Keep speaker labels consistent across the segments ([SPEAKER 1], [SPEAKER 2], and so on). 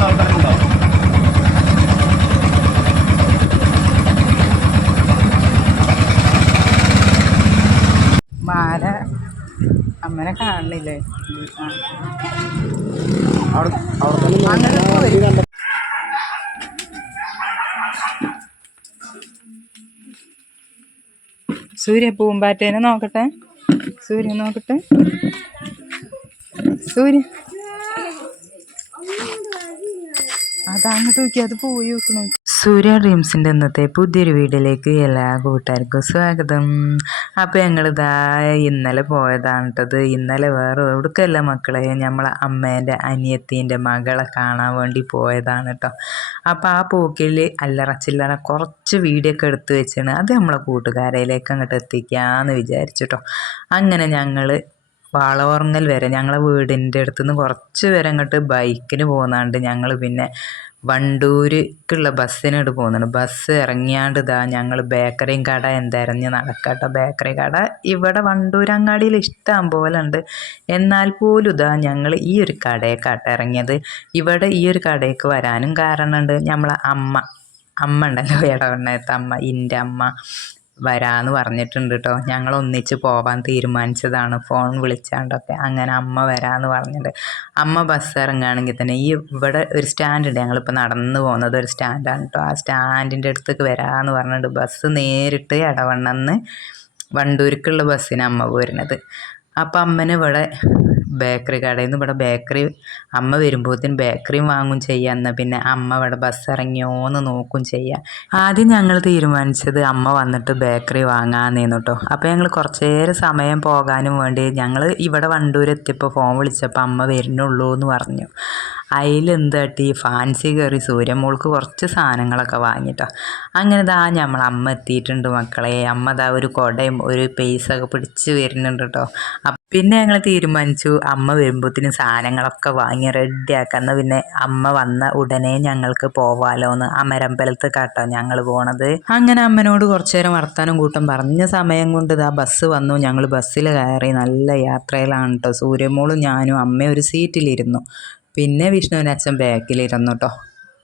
[SPEAKER 1] അങ്ങനത്തെ ആൾക്കാരുണ്ടാവും
[SPEAKER 2] മാല അമ്മനെ
[SPEAKER 1] അവിടെ
[SPEAKER 2] അങ്ങനെ സൂര്യ പൂമ്പാറ്റേനെ നോക്കട്ടെ? സൂര്യ നോക്കട്ടെ? സൂര്യ അതങ്ങോട്ട് നോക്കി അത് പോയി വെക്കണോ. സൂര്യ ഡ്രീംസിന്റെ ഇന്നത്തെ പുതിയൊരു വീഡിയോയിലേക്ക് എല്ലാ കൂട്ടുകാർക്കും സ്വാഗതം. അപ്പോൾ ഞങ്ങളിതാ ഇന്നലെ പോയതാണ് കേട്ടത് ഇന്നലെ വേറെ എവിടേക്കല്ല മക്കളെ നമ്മളെ അമ്മേന്റെ അനിയത്തീന്റെ മകളെ കാണാൻ വേണ്ടി പോയതാണ് കേട്ടോ അപ്പോൾ ആ പോക്കിൽ അല്ലറ ചില്ലറ കുറച്ച് വീഡിയോ ഒക്കെ എടുത്ത് വെച്ചാണ് അത് നമ്മളെ കൂട്ടുകാരയിലേക്ക് അങ്ങോട്ട് എത്തിക്കാമെന്ന് വിചാരിച്ചിട്ടോ. അങ്ങനെ ഞങ്ങൾ വാളവർങ്ങൽ വരെ. ഞങ്ങളെ വീടിന്റെ അടുത്ത് നിന്ന് കുറച്ച് വരെ അങ്ങോട്ട് ബൈക്കിന് പോകുന്നാണ്ട് ഞങ്ങൾ പിന്നെ വണ്ടൂർക്കുള്ള ബസ്സിനോട് പോകുന്നുണ്ട് ബസ് ഇറങ്ങിയാണ്ട് ഇതാ ഞങ്ങൾ ബേക്കറിയും കട എന്തെരഞ്ഞ് നടക്കട്ടോ. ബേക്കറി കട ഇവിടെ വണ്ടൂരങ്ങാടിയിൽ ഇഷ്ടം പോലെ ഉണ്ട് എന്നാൽ പോലും ഇതാ ഞങ്ങൾ ഈ ഒരു കടയേക്കാട്ട ഇറങ്ങിയത്. ഇവിടെ ഈ ഒരു കടയ്ക്ക് വരാനും കാരണമുണ്ട്. നമ്മളെ അമ്മ അമ്മ ഉണ്ടല്ലോ ഇടവണ്ണയത്തെ അമ്മ ഇന്റെ അമ്മ. വരാന്ന് പറഞ്ഞിട്ടുണ്ട് കേട്ടോ ഞങ്ങൾ ഒന്നിച്ച് പോകാൻ തീരുമാനിച്ചതാണ്. ഫോൺ വിളിച്ചാണ്ടൊക്കെ അങ്ങനെ അമ്മ വരാന്ന് പറഞ്ഞിട്ട്. അമ്മ ബസ് ഇറങ്ങുകയാണെങ്കിൽ തന്നെ ഈ ഇവിടെ ഒരു സ്റ്റാൻഡ് ഉണ്ട് ഞങ്ങളിപ്പോൾ നടന്നു പോകുന്നത് ഒരു സ്റ്റാൻഡാണ് കേട്ടോ ആ സ്റ്റാൻഡിന്റെ അടുത്തേക്ക് വരാമെന്ന് പറഞ്ഞിട്ട് ബസ് നേരിട്ട് ഇടവണ്ണെന്ന് വണ്ടൂർക്കുള്ള ബസ്സിന് അമ്മ പോരുന്നത്. അപ്പം അമ്മന് ഇവിടെ ബേക്കറി കടയിൽ നിന്ന് ഇവിടെ ബേക്കറി അമ്മ വരുമ്പോഴത്തേന് ബേക്കറിയും വാങ്ങും ചെയ്യാം. എന്നാൽ പിന്നെ അമ്മ ഇവിടെ ബസ് ഇറങ്ങിയോന്ന് നോക്കും ചെയ്യാം. ആദ്യം ഞങ്ങൾ തീരുമാനിച്ചത് അമ്മ വന്നിട്ട് ബേക്കറി വാങ്ങാന്നേന്നു കേട്ടോ. അപ്പോൾ ഞങ്ങൾ കുറച്ചേരം സമയം പോകാനും വേണ്ടി ഞങ്ങൾ ഇവിടെ വണ്ടൂരെത്തിയപ്പോൾ ഫോൺ വിളിച്ചപ്പോൾ അമ്മ വരുന്നുള്ളൂ എന്ന് പറഞ്ഞു. അതിലെന്ത് തട്ടി ഫാൻസി കയറി സൂര്യമോൾക്ക് കുറച്ച് സാധനങ്ങളൊക്കെ വാങ്ങിട്ടോ. അങ്ങനെ ദാ നമ്മൾ അമ്മ എത്തിയിട്ടുണ്ട് മക്കളെ. അമ്മ ദാ ഒരു കുടയും ഒരു പേസൊക്കെ പിടിച്ച് വരുന്നുണ്ട് കേട്ടോ പിന്നെ ഞങ്ങൾ തീരുമാനിച്ചു അമ്മ വരുമ്പോഴത്തേനും സാധനങ്ങളൊക്കെ വാങ്ങി റെഡിയാക്കുന്ന പിന്നെ അമ്മ വന്ന ഉടനെ ഞങ്ങൾക്ക് പോവാലോ എന്ന് അമരമ്പലത്ത് കാട്ടോ ഞങ്ങൾ പോണത്. അങ്ങനെ അമ്മനോട് കുറച്ചു നേരം വർത്താനം കൂട്ടം പറഞ്ഞ സമയം കൊണ്ട് ഇതാ ബസ് വന്നു. ഞങ്ങൾ ബസ്സിൽ കയറി നല്ല യാത്രയിലാണ് കേട്ടോ സൂര്യമോളും ഞാനും അമ്മ ഒരു സീറ്റിലിരുന്നു. പിന്നെ വിഷ്ണുവിന്റെ അച്ഛൻ ബാക്കിലിരുന്നു കേട്ടോ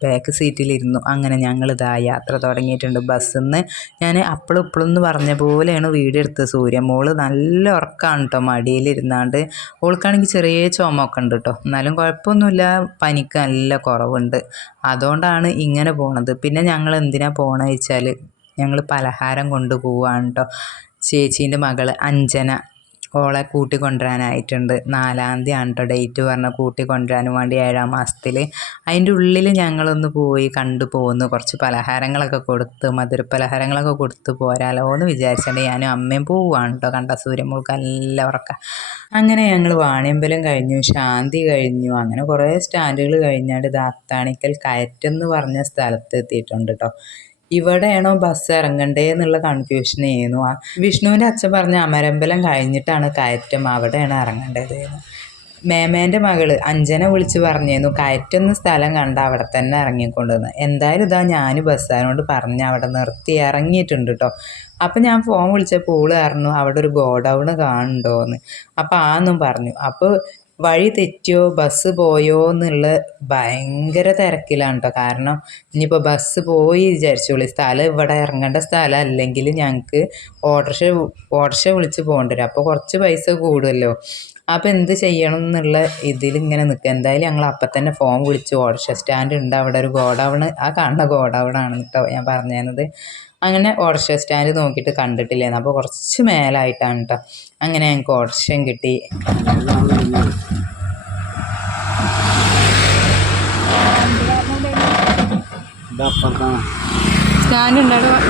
[SPEAKER 2] ബാക്ക് സീറ്റിലിരുന്നു. അങ്ങനെ ഞങ്ങൾ ഇതാ യാത്ര തുടങ്ങിയിട്ടുണ്ട്. ബസ്സിൽ നിന്ന് ഞാൻ ഇപ്പളും എന്ന് പറഞ്ഞ പോലെയാണ് വീഡിയോ സൂര്യ സൂര്യമോൾ നല്ല ഉറക്കമാണ് കേട്ടോ മടിയിലിരുന്നാണ്ട് ഓൾക്കാണെങ്കിൽ ചെറിയ ചുമയൊക്കെ ഉണ്ട് കേട്ടോ എന്നാലും കുഴപ്പമൊന്നുമില്ല. പനിക്ക് നല്ല കുറവുണ്ട്. അതുകൊണ്ടാണ് ഇങ്ങനെ പോണത്. പിന്നെ ഞങ്ങൾ എന്തിനാ പോകണമെന്ന് വെച്ചാൽ ഞങ്ങൾ പലഹാരം കൊണ്ടുപോവാണ് കേട്ടോ ചേച്ചീന്റെ മകൾ അഞ്ജന. ഓളെ കൂട്ടിക്കൊണ്ടുവരാനായിട്ടുണ്ട്. നാലാം തീയതി ആണ് കേട്ടോ ഡേറ്റ് പറഞ്ഞ കൂട്ടിക്കൊണ്ടുവരാനും വേണ്ടി ഏഴാം മാസത്തിൽ അതിന്റെ ഉള്ളിൽ ഞങ്ങളൊന്ന് പോയി കണ്ടു പോകുന്നു കുറച്ച് പലഹാരങ്ങളൊക്കെ കൊടുത്ത് മധുര പലഹാരങ്ങളൊക്കെ കൊടുത്ത് പോരാലോ എന്ന് വിചാരിച്ചിട്ട് ഞാനും അമ്മയും പോവുകയാണ് കേട്ടോ കണ്ട സൂര്യമുൾക്ക് നല്ല അങ്ങനെ ഞങ്ങൾ വാണിയമ്പലം കഴിഞ്ഞു ശാന്തി കഴിഞ്ഞു. അങ്ങനെ കുറേ സ്റ്റാൻഡുകൾ കഴിഞ്ഞാണ്ട് ദാത്താണിക്കൽ കയറ്റെന്ന് പറഞ്ഞ സ്ഥലത്ത് എത്തിയിട്ടുണ്ട് കേട്ടോ ഇവിടെയാണോ ബസ് ഇറങ്ങണ്ടേ എന്നുള്ള കൺഫ്യൂഷൻ ചെയ്യുന്നു ആ വിഷ്ണുവിന്റെ അച്ഛൻ പറഞ്ഞ അമരമ്പലം കഴിഞ്ഞിട്ടാണ് കയറ്റം അവിടെയാണ് ഇറങ്ങേണ്ടത്. മേമേന്റെ മകൾ അഞ്ജന വിളിച്ച് പറഞ്ഞിരുന്നു കയറ്റുന്ന സ്ഥലം കണ്ട അവിടെ തന്നെ ഇറങ്ങിക്കൊണ്ടുവന്ന്. എന്തായാലും ഇതാ ഞാൻ ബസ്സുകാരോട് പറഞ്ഞ് അവിടെ നിർത്തി ഇറങ്ങിയിട്ടുണ്ട് കേട്ടോ അപ്പം ഞാൻ ഫോൺ വിളിച്ചപ്പോൾ ഓൾ പറഞ്ഞു അവിടെ ഒരു ഗോഡൗൺ കാണുന്നുണ്ടോയെന്ന് അപ്പം ആന്നും പറഞ്ഞു. അപ്പോൾ വഴി തെറ്റിയോ ബസ് പോയോ എന്നുള്ള ഭയങ്കര തിരക്കിലാണ് കേട്ടോ കാരണം ഇനിയിപ്പോൾ ബസ് പോയി വിചാരിച്ചോളി. സ്ഥലം ഇവിടെ ഇറങ്ങേണ്ട സ്ഥലം അല്ലെങ്കിൽ ഞങ്ങൾക്ക് ഓട്ടോറിക്ഷ ഓട്ടോറിക്ഷ വിളിച്ച് പോകേണ്ടി വരും. അപ്പോൾ കുറച്ച് പൈസ കൂടുമല്ലോ അപ്പോൾ എന്ത് ചെയ്യണം എന്നുള്ള ഇതിലിങ്ങനെ നിൽക്കുക. എന്തായാലും ഞങ്ങൾ അപ്പം തന്നെ ഫോൺ വിളിച്ച്. ഓട്ടോറിക്ഷ സ്റ്റാൻഡ് ഉണ്ട്. അവിടെ ഒരു ഗോഡൗണ് ആ കാണുന്ന ഗോഡൗണാണ് കേട്ടോ ഞാൻ പറഞ്ഞത് അങ്ങനെ ഓട്ടോറിക്ഷ സ്റ്റാൻഡ് നോക്കിയിട്ട് കണ്ടിട്ടില്ലായിരുന്നു. അപ്പോൾ കുറച്ച് മേലായിട്ടാണ് കേട്ടോ അങ്ങനെ ഞങ്ങൾക്ക് ഓട്ടോറിക്ഷയും കിട്ടി. Stand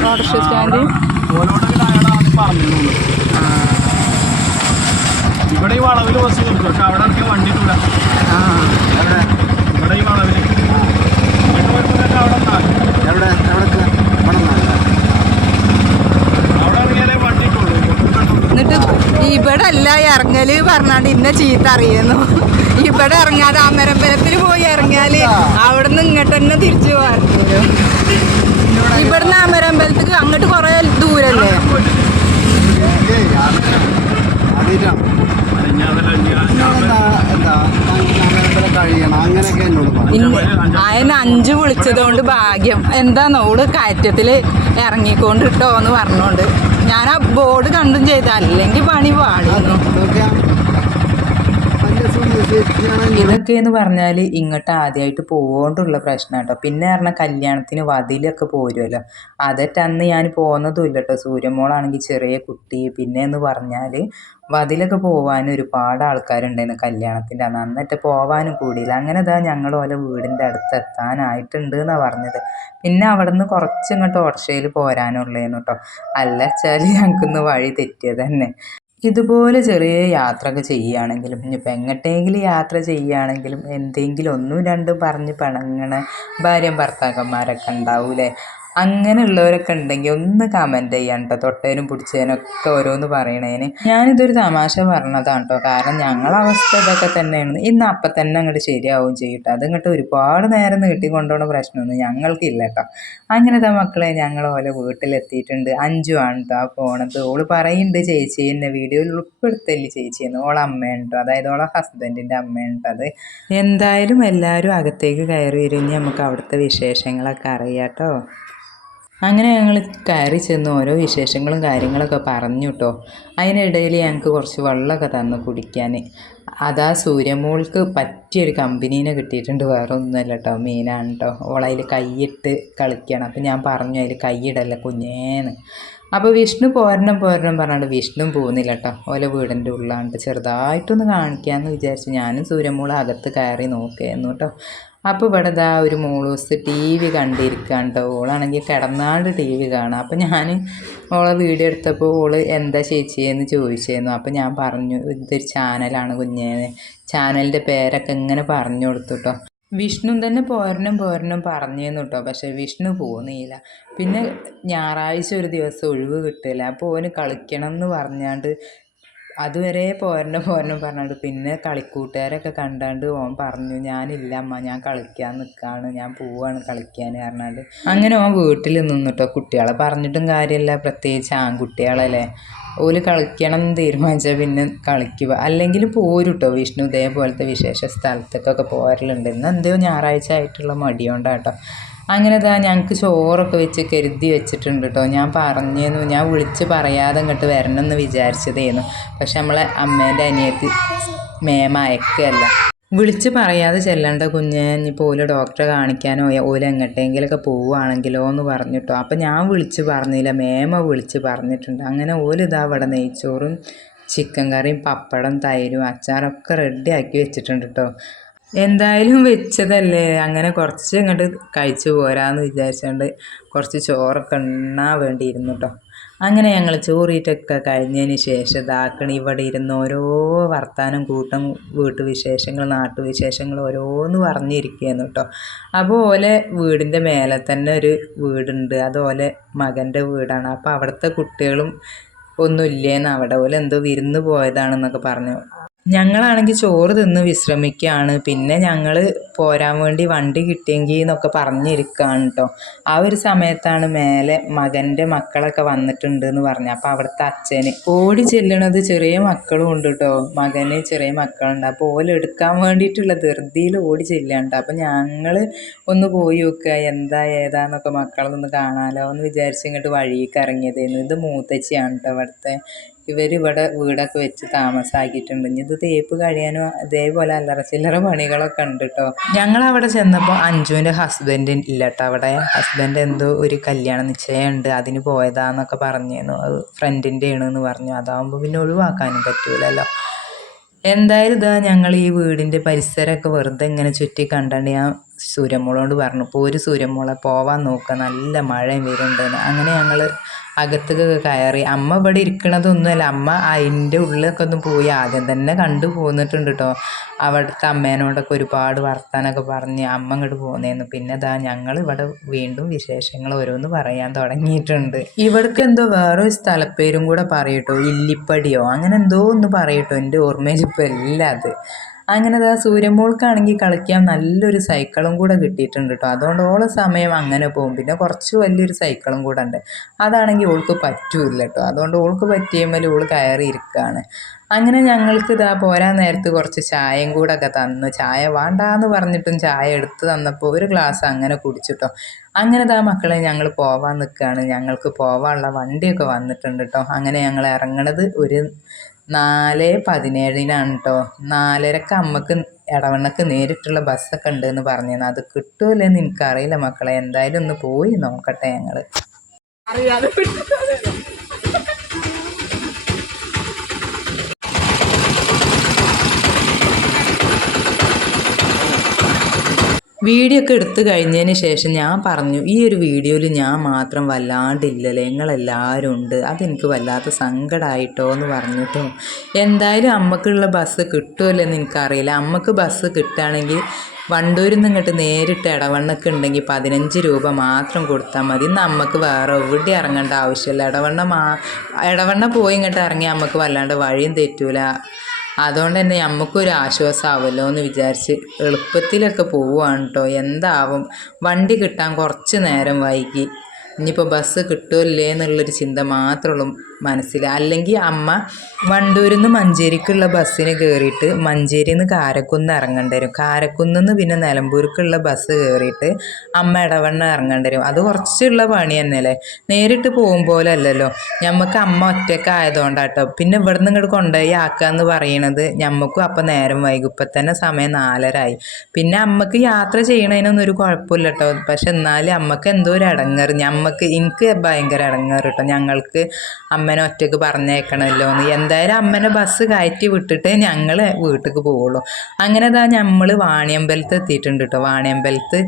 [SPEAKER 2] autorickshaw stand.
[SPEAKER 1] ഇവിടെ ഈ വളവിൽ ബസ് കൊടുക്കും പക്ഷെ അവിടെ ഇറക്കിയ വണ്ടി ഇവിടെ ഈ വളവിൽ അവിടെ
[SPEAKER 2] എന്നിട്ട് ഇവിടെ അല്ല ഇറങ്ങൽ പറഞ്ഞാണ്ട് ഇന്ന ചീത്ത അറിയുന്നു. ഇവിടെ ഇറങ്ങാതെ അമരമ്പലത്തിൽ പോയി ഇറങ്ങിയാൽ അവിടെ നിന്ന് ഇങ്ങോട്ട് തന്നെ തിരിച്ചു പോകാൻ ഇവിടുന്ന് അമരമ്പലത്തേക്ക് അങ്ങോട്ട് കുറെ ദൂരല്ലേ?
[SPEAKER 1] അയന അഞ്ചു
[SPEAKER 3] എന്താ എന്താ
[SPEAKER 4] വിളിച്ചതുകൊണ്ട് ഭാഗ്യം. എന്താന്നോ ഓൾ കയറ്റത്തിൽ ഇറങ്ങിക്കൊണ്ടിട്ടോ എന്ന് പറഞ്ഞോണ്ട്. ഞാൻ ആ ബോർഡ് കണ്ടും ചെയ്ത അല്ലെങ്കിൽ പണി
[SPEAKER 3] സുവിശേഷിയാണ്
[SPEAKER 2] ഇതൊക്കെ എന്ന് പറഞ്ഞാൽ ഇങ്ങോട്ട് ആദ്യമായിട്ട് പോകൊണ്ടുള്ള പ്രശ്നം കേട്ടോ പിന്നെ പറഞ്ഞാൽ കല്യാണത്തിന് വതിലൊക്കെ പോരുമല്ലോ അതൊക്കെ അന്ന് ഞാൻ പോകുന്നതും കേട്ടോ സൂര്യമോളാണെങ്കിൽ ചെറിയ കുട്ടി. പിന്നെ എന്ന് പറഞ്ഞാൽ വതിലൊക്കെ പോകാൻ ഒരുപാട് ആൾക്കാരുണ്ടായിരുന്നു കല്യാണത്തിന്റെ അന്ന്. അന്നിട്ട് പോകാനും കൂടിയില്ല. അങ്ങനെ ഇതാ ഞങ്ങൾ ഓലെ വീടിന്റെ അടുത്ത് എത്താനായിട്ടുണ്ട് എന്നാണ് പറഞ്ഞത്. പിന്നെ അവിടെ നിന്ന് കുറച്ച് ഇങ്ങോട്ട് ഓർഷയിൽ പോരാനുള്ളതെന്ന് കേട്ടോ അല്ല വെച്ചാൽ ഞങ്ങൾക്കിന്ന് വഴി തെറ്റിയത് തന്നെ ഇതുപോലെ ചെറിയ യാത്രയൊക്കെ ചെയ്യുകയാണെങ്കിലും ഇനിയിപ്പോൾ എങ്ങോട്ടെങ്കിലും യാത്ര ചെയ്യുകയാണെങ്കിലും എന്തെങ്കിലും ഒന്നും രണ്ടും പറഞ്ഞ് പിണങ്ങണ ഭാര്യയും ഭർത്താക്കന്മാരൊക്കെ ഉണ്ടാവൂലേ അങ്ങനെയുള്ളവരൊക്കെ ഉണ്ടെങ്കിൽ ഒന്ന് കമന്റ് ചെയ്യാൻ കേട്ടോ തൊട്ടേനും പിടിച്ചതിനൊക്കെ ഓരോന്ന് പറയണേന്. ഞാനിതൊരു തമാശ പറഞ്ഞതാണ് കേട്ടോ കാരണം ഞങ്ങളെ അവസ്ഥ ഇതൊക്കെ തന്നെയാണ്. ഇന്ന് അപ്പം തന്നെ അങ്ങോട്ട് ശരിയാവും ചെയ്യും അത് അതിങ്ങോട്ട് ഒരുപാട് നേരം നീട്ടി കൊണ്ടുപോകുന്ന പ്രശ്നമൊന്നും ഞങ്ങൾക്കില്ല കേട്ടോ അങ്ങനത്തെ മക്കളെ ഞങ്ങൾ ഓലെ വീട്ടിലെത്തിയിട്ടുണ്ട്. അഞ്ചു ആണ് കേട്ടോ ആ പോണത്. ഓൾ പറയുന്നുണ്ട് ചേച്ചി എന്നെ വീഡിയോയിൽ ഉൾപ്പെടുത്തല്ലേ ചേച്ചി എന്ന്. ഓളെ അമ്മയാണ് കേട്ടോ അതായത് ഓളെ ഹസ്ബൻഡിന്റെ അമ്മയാണ് കേട്ടോ അത്. എന്തായാലും എല്ലാവരും അകത്തേക്ക് കയറി വരും നമുക്ക് അവിടുത്തെ വിശേഷങ്ങളൊക്കെ അറിയാം കേട്ടോ അങ്ങനെ ഞങ്ങൾ കയറി ചെന്ന് ഓരോ വിശേഷങ്ങളും കാര്യങ്ങളൊക്കെ പറഞ്ഞു കേട്ടോ അതിനിടയിൽ ഞങ്ങൾക്ക് കുറച്ച് വെള്ളമൊക്കെ തന്നു കുടിക്കാൻ അതാ സൂര്യമോൾക്ക് പറ്റിയൊരു കമ്പനീനെ കിട്ടിയിട്ടുണ്ട്. വേറെ ഒന്നുമല്ല കേട്ടോ മീനാണ് കേട്ടോ ഓളതിൽ കൈയിട്ട് കളിക്കണം. അപ്പം ഞാൻ പറഞ്ഞു അതിൽ കൈയിടല്ല കുഞ്ഞേന്ന്. അപ്പോൾ വിഷ്ണു പോരണം പോരണം പറഞ്ഞാണ്ട് വിഷ്ണു പോകുന്നില്ല കേട്ടോ ഓലെ വീടിന്റെ ഉള്ളാണ്ട് ചെറുതായിട്ടൊന്ന് കാണിക്കാമെന്ന് വിചാരിച്ചു ഞാനും സൂര്യമോൾ അകത്ത് കയറി നോക്കിയായിരുന്നു കേട്ടോ അപ്പോൾ ഇവിടെ ഇതാ ഒരു മോളൂസ് ടി വി കണ്ടിരിക്കുകയാണ് കേട്ടോ ഓളാണെങ്കിൽ കിടന്നാണ്ട് ടി വി കാണാം. അപ്പോൾ ഞാൻ ഓളെ വീഡിയോ എടുത്തപ്പോൾ ഓൾ എന്താ ചേച്ചിയെന്ന് ചോദിച്ചിരുന്നു അപ്പോൾ ഞാൻ പറഞ്ഞു ഇതൊരു ചാനലാണ് കുഞ്ഞേന്ന് ചാനലിന്റെ പേരൊക്കെ ഇങ്ങനെ പറഞ്ഞു കൊടുത്തു കേട്ടോ വിഷ്ണു തന്നെ പോരണം പോരണം പറഞ്ഞിരുന്നു കേട്ടോ പക്ഷേ വിഷ്ണു പോകുന്നില്ല പിന്നെ ഞായറാഴ്ച ഒരു ദിവസം ഒഴിവ് കിട്ടില്ല. അപ്പോൾ ഓന് കളിക്കണം എന്ന് പറഞ്ഞാണ്ട് അതുവരെ പോരണം പോരണം പറഞ്ഞിട്ട് പിന്നെ കളിക്കൂട്ടുകാരൊക്കെ കണ്ടാണ്ട് ഓൻ പറഞ്ഞു ഞാനില്ല അമ്മ ഞാൻ കളിക്കാൻ നിൽക്കാണ് ഞാൻ പോവാണ് കളിക്കാൻ പറഞ്ഞാണ്ട്. അങ്ങനെ ഓൻ വീട്ടിൽ നിന്നിട്ടോ കുട്ടികളെ പറഞ്ഞിട്ടും കാര്യമില്ല പ്രത്യേകിച്ച് ആൺകുട്ടികളല്ലേ. ഓൽ കളിക്കണം എന്ന് തീരുമാനിച്ചാൽ പിന്നെ കളിക്കുക. അല്ലെങ്കിൽ പോരും കേട്ടോ വിഷ്ണു ഇതേപോലത്തെ വിശേഷ സ്ഥലത്തേക്കൊക്കെ പോരലുണ്ട്. ഇന്ന് എന്തോ ഞായറാഴ്ച ആയിട്ടുള്ള മടിയോണ്ടാട്ടോ. അങ്ങനെ ഇതാ ഞങ്ങൾക്ക് ചോറൊക്കെ വെച്ച് കരുതി വെച്ചിട്ടുണ്ട് കേട്ടോ ഞാൻ പറഞ്ഞേന്നു ഞാൻ വിളിച്ച് പറയാതെ ഇങ്ങോട്ട് വരണം എന്ന് വിചാരിച്ചതേന്നു. പക്ഷെ നമ്മളെ അമ്മേന്റെ അനിയത്തി മേമ അയക്കല്ല. വിളിച്ച് പറയാതെ ചെല്ലണ്ട കുഞ്ഞെ ഇനിയിപ്പോൾ ഓല ഡോക്ടറെ കാണിക്കാനോ ഓല എങ്ങോട്ടെങ്കിലൊക്കെ പോവുകയാണെങ്കിലോ എന്ന് പറഞ്ഞിട്ടോ അപ്പം ഞാൻ വിളിച്ച് പറഞ്ഞില്ല മേമ വിളിച്ച് പറഞ്ഞിട്ടുണ്ട്. അങ്ങനെ ഓലിതാ അവിടെ നെയ്ച്ചോറും ചിക്കൻ കറിയും പപ്പടം തൈരും അച്ചാറൊക്കെ റെഡി ആക്കി വെച്ചിട്ടുണ്ട് കേട്ടോ എന്തായാലും വെച്ചതല്ലേ. അങ്ങനെ കുറച്ച് ഇങ്ങോട്ട് കഴിച്ചു പോരാന്ന് വിചാരിച്ചുകൊണ്ട് കുറച്ച് ചോറൊക്കെ ഉണ്ണാൻ വേണ്ടിയിരുന്നു കേട്ടോ അങ്ങനെ ഞങ്ങൾ ചോറിയിട്ടൊക്കെ കഴിഞ്ഞതിന് ശേഷം ഇതാക്കണ ഇവിടെ ഇരുന്ന് ഓരോ വർത്താനം കൂട്ടം വീട്ടുവിശേഷങ്ങൾ നാട്ടുവിശേഷങ്ങൾ ഓരോന്ന് പറഞ്ഞിരിക്കുകയായിരുന്നു കേട്ടോ അപ്പോൾ ഓലെ വീടിന്റെ മേലെ തന്നെ ഒരു വീടുണ്ട്. അത് ഓലെ മകന്റെ വീടാണ്. അപ്പോൾ അവിടുത്തെ കുട്ടികളും ഒന്നുമില്ലേന്ന് അവിടെ. പോലെ എന്തോ വിരുന്ന് പോയതാണെന്നൊക്കെ പറഞ്ഞു. ഞങ്ങളാണെങ്കിൽ ചോറ് തിന്ന് വിശ്രമിക്കുകയാണ് പിന്നെ ഞങ്ങൾ പോരാൻ വേണ്ടി വണ്ടി കിട്ടിയെങ്കിൽ എന്നൊക്കെ പറഞ്ഞിരിക്കുകയാണ് കേട്ടോ ആ ഒരു സമയത്താണ് മേലെ മകന്റെ മക്കളൊക്കെ വന്നിട്ടുണ്ട് എന്ന് പറഞ്ഞു. അപ്പോൾ അവിടുത്തെ അച്ഛന്. ഓടി ചെല്ലണത് ചെറിയ മക്കളും ഉണ്ട് കേട്ടോ മകന് ചെറിയ മക്കളുണ്ട്. അപ്പോൾ ഓലെടുക്കാൻ വേണ്ടിയിട്ടുള്ള ധൃതിയിൽ ഓടി ചെല്ലുന്നുണ്ട് അപ്പോൾ ഞങ്ങൾ ഒന്ന് പോയി നോക്കുക എന്താ ഏതാന്നൊക്കെ മക്കളൊന്ന് കാണാലോ എന്ന് വിചാരിച്ച് ഇങ്ങോട്ട് വഴിക്ക് ഇറങ്ങിയതായിരുന്നു ഇത് മൂത്തച്ചിയാണ് കേട്ടോ അവിടുത്തെ ഇവരിവിടെ വീടൊക്കെ വെച്ച് താമസമാക്കിയിട്ടുണ്ട് ഇനി ഇത് തേപ്പ് കഴിയാനും ഇതേപോലെ അല്ലറ ചില്ലറ പണികളൊക്കെ ഉണ്ട് കേട്ടോ ഞങ്ങളവിടെ ചെന്നപ്പോൾ അഞ്ജുവിന്റെ ഹസ്ബൻഡ് ഇല്ല കേട്ടോ അവിടെ ഹസ്ബൻഡ് എന്തോ ഒരു കല്യാണ നിശ്ചയമുണ്ട്. അതിന് പോയതാന്നൊക്കെ പറഞ്ഞിരുന്നു. അത് ഫ്രണ്ടിന്റെ ആണെന്ന് പറഞ്ഞു. അതാവുമ്പോൾ പിന്നെ ഒഴിവാക്കാനും പറ്റൂലല്ലോ. എന്തായാലും ഇതാ ഞങ്ങൾ ഈ വീടിന്റെ പരിസരമൊക്കെ വെറുതെ ഇങ്ങനെ ചുറ്റി കണ്ടാണ്ട്. ഞാൻ സൂര്യമോളോട് പറഞ്ഞു ഒരു സൂര്യമോളെ പോവാൻ നോക്കുക നല്ല മഴയും വരുന്നുണ്ടെന്ന് അങ്ങനെ ഞങ്ങൾ അകത്തേക്ക് കയറി. അമ്മ ഇവിടെ ഇരിക്കണതൊന്നുമല്ല അമ്മ അതിന്റെ ഉള്ളിലൊക്കെ ഒന്ന് പോയി ആദ്യം തന്നെ കണ്ടു പോന്നിട്ടുണ്ട് കേട്ടോ അവിടുത്തെ അമ്മേനോടൊക്കെ ഒരുപാട് വർത്താനൊക്കെ പറഞ്ഞ് അമ്മ ഇങ്ങോട്ട് പോന്നേന്ന്. പിന്നെ ഇതാ ഞങ്ങൾ ഇവിടെ വീണ്ടും വിശേഷങ്ങൾ ഓരോന്ന് പറയാൻ തുടങ്ങിയിട്ടുണ്ട്. ഇവിടേക്ക് എന്തോ വേറൊരു സ്ഥലപ്പേരും കൂടെ പറയട്ടോ ഇല്ലിപ്പടിയോ? അങ്ങനെ എന്തോ ഒന്ന് പറയട്ടോ എന്റെ ഓർമ്മയിൽ ഇപ്പോൾ എല്ലാം അത്. അങ്ങനെ ദാ സൂര്യമോൾക്കാണെങ്കിൽ കളിക്കാൻ നല്ലൊരു സൈക്കിളും കൂടെ കിട്ടിയിട്ടുണ്ട് കേട്ടോ അതുകൊണ്ട് ഓളെ സമയം അങ്ങനെ പോകും. പിന്നെ കുറച്ച് വലിയൊരു സൈക്കിളും കൂടെ ഉണ്ട്. അതാണെങ്കിൽ ഓൾക്ക് പറ്റൂല കേട്ടോ അതുകൊണ്ട് ഓൾക്ക് പറ്റിയമ്മൽ ഓൾ കയറി ഇരിക്കുകയാണ് അങ്ങനെ ഞങ്ങൾക്ക് ഇതാ പോരാൻ നേരത്ത് കുറച്ച് ചായയും കൂടെ ഒക്കെ തന്നു. ചായ വേണ്ടാന്ന് പറഞ്ഞിട്ടും ചായ എടുത്ത് തന്നപ്പോൾ ഒരു ഗ്ലാസ് അങ്ങനെ കുടിച്ചിട്ടോ അങ്ങനെ ഇതാ മക്കളെ ഞങ്ങൾ പോവാൻ നിൽക്കുകയാണ് ഞങ്ങൾക്ക് പോവാനുള്ള വണ്ടിയൊക്കെ വന്നിട്ടുണ്ട് കേട്ടോ അങ്ങനെ ഞങ്ങൾ ഇറങ്ങണത് ഒരു നാല് പതിനേഴിനാണ് കേട്ടോ നാലരക്ക് അമ്മയ്ക്ക് ഇടവണ്ണക്ക് നേരിട്ടുള്ള ബസ്സൊക്കെ ഉണ്ടെന്ന് പറഞ്ഞിരുന്നു. അത് കിട്ടുമല്ലെന്ന് എനിക്കറിയില്ല മക്കളെ. എന്തായാലും ഒന്ന് പോയി നോക്കട്ടെ ഞങ്ങൾ വീഡിയോ ഒക്കെ എടുത്തു കഴിഞ്ഞതിന് ശേഷം ഞാൻ പറഞ്ഞു ഈ ഒരു വീഡിയോയിൽ ഞാൻ മാത്രം വല്ലാണ്ടില്ലല്ലേ? നിങ്ങളെല്ലാവരും ഉണ്ട്. അതെനിക്ക് വല്ലാത്ത സങ്കടമായിട്ടോ എന്ന് പറഞ്ഞിട്ടോ എന്തായാലും അമ്മക്കുള്ള ബസ് കിട്ടുമല്ലോ എന്ന് എനിക്കറിയില്ല. അമ്മയ്ക്ക് ബസ് കിട്ടുകയാണെങ്കിൽ വണ്ടൂരിൽ നിന്ന് ഇങ്ങോട്ട് നേരിട്ട് ഇടവണ്ണക്ക് ഉണ്ടെങ്കിൽ പതിനഞ്ച് രൂപ മാത്രം കൊടുത്താൽ മതി. ഇന്ന് അമ്മയ്ക്ക് വേറെ എവിടെ ഇറങ്ങേണ്ട ആവശ്യമില്ല. ഇടവണ്ണ മാ ഇടവണ്ണ പോയി ഇങ്ങോട്ട് ഇറങ്ങി നമുക്ക് വല്ലാണ്ട് വഴിയും തെറ്റൂല. അതുകൊണ്ട് തന്നെ നമുക്കൊരു ആശ്വാസമാവുമല്ലോ എന്ന് വിചാരിച്ച് എളുപ്പത്തിലൊക്കെ പോവുകയാണ് കേട്ടോ എന്താവും? വണ്ടി കിട്ടാൻ കുറച്ച് നേരം വൈകി. ഇനിയിപ്പോൾ ബസ് കിട്ടുമല്ലേ എന്നുള്ളൊരു ചിന്ത മാത്രമേ ഉള്ളൂ മനസ്സിൽ. അല്ലെങ്കിൽ അമ്മ വണ്ടൂരിൽ നിന്ന് മഞ്ചേരിക്കുള്ള ബസ്സിന് കയറിയിട്ട് മഞ്ചേരിയിൽ നിന്ന് കാരക്കുന്ന് ഇറങ്ങേണ്ടി വരും. കാരക്കുന്നിൽ നിന്ന് പിന്നെ നിലമ്പൂർക്കുള്ള ബസ് കയറിയിട്ട് അമ്മ ഇടവണ്ണ ഇറങ്ങേണ്ടി വരും. അത് കുറച്ചുള്ള പണി തന്നെയല്ലേ? നേരിട്ട് പോകും പോലെ അല്ലല്ലോ ഞമ്മക്ക് അമ്മ ഒറ്റയ്ക്ക് ആയതുകൊണ്ടാട്ടോ. പിന്നെ ഇവിടെ നിന്ന് ഇങ്ങോട്ട് കൊണ്ടുപോയി ആക്കുക എന്ന് പറയണത് ഞമ്മക്കും അപ്പം നേരം വൈകും. ഇപ്പം തന്നെ സമയം നാലരായി. പിന്നെ അമ്മയ്ക്ക് യാത്ര ചെയ്യണതിനൊന്നും ഒരു കുഴപ്പമില്ല കേട്ടോ പക്ഷെ എന്നാലും അമ്മയ്ക്ക് എന്തോ ഒരു ഇടങ്ങേറ് ഞമ്മക്ക് എനിക്ക് ഭയങ്കര ഇടങ്ങേറ് കേട്ടോ ഞങ്ങൾക്ക് അമ്മനെ ഒറ്റയ്ക്ക് പറഞ്ഞേക്കണമല്ലോ എന്ന്. എന്തായാലും അമ്മനെ ബസ് കയറ്റി വിട്ടിട്ട് ഞങ്ങൾ വീട്ടിലേക്ക് പോവുള്ളൂ. അങ്ങനെ ഇതാ നമ്മൾ വാണിയമ്പലത്ത് എത്തിയിട്ടുണ്ട് കേട്ടോ വാണിയമ്പലത്ത്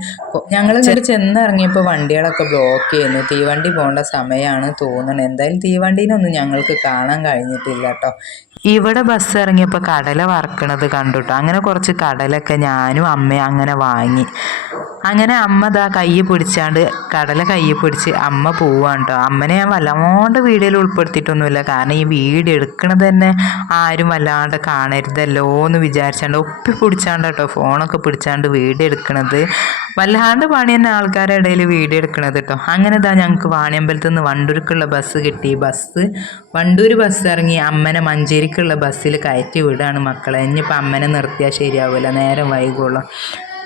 [SPEAKER 2] ഞങ്ങൾ ഇങ്ങോട്ട് ചെന്നിറങ്ങിയപ്പോൾ വണ്ടികളൊക്കെ ബ്ലോക്ക് ചെയ്യുന്നു. തീവണ്ടി പോകേണ്ട സമയമാണ് തോന്നുന്നത് എന്തായാലും തീവണ്ടീനൊന്നും ഞങ്ങൾക്ക് കാണാൻ കഴിഞ്ഞിട്ടില്ല കേട്ടോ ഇവിടെ ബസ് ഇറങ്ങിയപ്പോൾ കടല വറക്കണത് കണ്ടുട്ടോ. അങ്ങനെ കുറച്ച് കടലൊക്കെ ഞാനും അമ്മയും അങ്ങനെ വാങ്ങി. അങ്ങനെ അമ്മ ദാ കൈ പിടിച്ചാണ്ട് കടല കയ്യിൽ പിടിച്ച് അമ്മ പോവാണ് കേട്ടോ അമ്മനെ ഞാൻ വല്ലാണ്ട് വീഡിയോയിൽ ഉൾപ്പെടുത്തിയിട്ടൊന്നുമില്ല. കാരണം ഈ വീഡിയോ എടുക്കണത് തന്നെ ആരും വല്ലാണ്ട് കാണരുതല്ലോ എന്ന് വിചാരിച്ചാണ്ട് ഒപ്പി പിടിച്ചാണ്ട് കേട്ടോ ഫോണൊക്കെ പിടിച്ചാണ്ട് വീഡിയോ എടുക്കണത്. വല്ലാണ്ട് പണി തന്നെ ആൾക്കാരുടെ ഇടയിൽ വീഡിയോ എടുക്കണത് കേട്ടോ അങ്ങനെ ഇതാ ഞങ്ങൾക്ക് വാണിയമ്പലത്ത് നിന്ന് വണ്ടൂർക്കുള്ള ബസ് കിട്ടി. ബസ് വണ്ടൂർ ബസ് ഇറങ്ങി അമ്മനെ മഞ്ചേരിക്കുള്ള ബസ്സിൽ കയറ്റി വിടുകയാണ് മക്കളെ. ഇനിയിപ്പോൾ അമ്മനെ നിർത്തിയാൽ ശരിയാവില്ല നേരം വൈകുള്ളൂ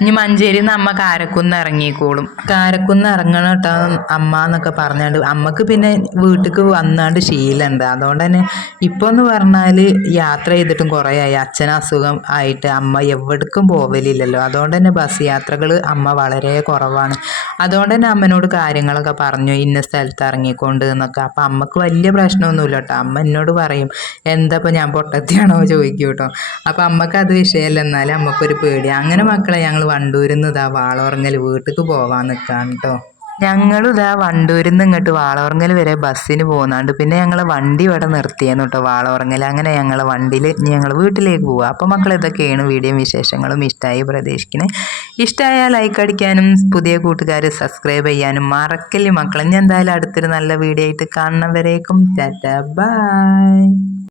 [SPEAKER 2] ഇനി മഞ്ചേരി നിന്ന് അമ്മ കാരക്കുന്ന് ഇറങ്ങിക്കോളും. കാരക്കുന്ന് ഇറങ്ങണം കേട്ടോ അമ്മ എന്നൊക്കെ പറഞ്ഞാണ്ട്. അമ്മയ്ക്ക് പിന്നെ വീട്ടിലേക്ക് വന്നാണ്ട് ശീലമുണ്ട് അതുകൊണ്ട് തന്നെ ഇപ്പോൾ എന്ന് പറഞ്ഞാൽ യാത്ര ചെയ്തിട്ടും കുറേ ആയി അച്ഛന അസുഖം ആയിട്ട് അമ്മ എവിടേക്കും പോവലില്ലല്ലോ. അതുകൊണ്ട് തന്നെ ബസ് യാത്രകൾ അമ്മ വളരെ കുറവാണ്. അതുകൊണ്ട് തന്നെ അമ്മനോട് കാര്യങ്ങളൊക്കെ പറഞ്ഞു. ഇന്ന സ്ഥലത്ത് ഇറങ്ങിക്കൊണ്ട് എന്നൊക്കെ. അപ്പം അമ്മയ്ക്ക് വലിയ പ്രശ്നമൊന്നുമില്ല കേട്ടോ. അമ്മ എന്നോട് പറയും എന്താ ഞാൻ പൊട്ടത്തിയാണോ? ചോദിക്കും കേട്ടോ. അപ്പം അമ്മയ്ക്ക് അത് വിഷയമല്ല എന്നാലും അമ്മക്കൊരു പേടി അങ്ങനെ മക്കളെ ഞങ്ങൾ വണ്ടൂരിൽ നിന്ന് ഇതാ വാളോറങ്ങൽ വീട്ടിലേക്ക് പോവാൻ നിൽക്കാൻ കേട്ടോ ഞങ്ങൾ ഇതാ വണ്ടൂരിൽ ഇങ്ങോട്ട് വാളോറങ്ങൽ വരെ ബസ്സിന് പോകുന്നുണ്ട് പിന്നെ ഞങ്ങൾ വണ്ടി ഇവിടെ നിർത്തിയെന്ന് കേട്ടോ വാളോറങ്ങൽ അങ്ങനെ ഞങ്ങൾ വണ്ടിയിൽ ഞങ്ങൾ വീട്ടിലേക്ക് പോവുക അപ്പോൾ മക്കൾ ഇതൊക്കെയാണ് വീഡിയോ വിശേഷങ്ങളും ഇഷ്ടമായി പ്രതീക്ഷിക്കുന്നത് ഇഷ്ടമായ ലൈക്ക് അടിക്കാനും പുതിയ കൂട്ടുകാർ സബ്സ്ക്രൈബ് ചെയ്യാനും മറക്കല്ലേ മക്കളെ. ഞാൻ എന്തായാലും അടുത്തൊരു നല്ല വീഡിയോ ആയിട്ട് കാണുന്നവരേക്കും. ടാറ്റ ബൈ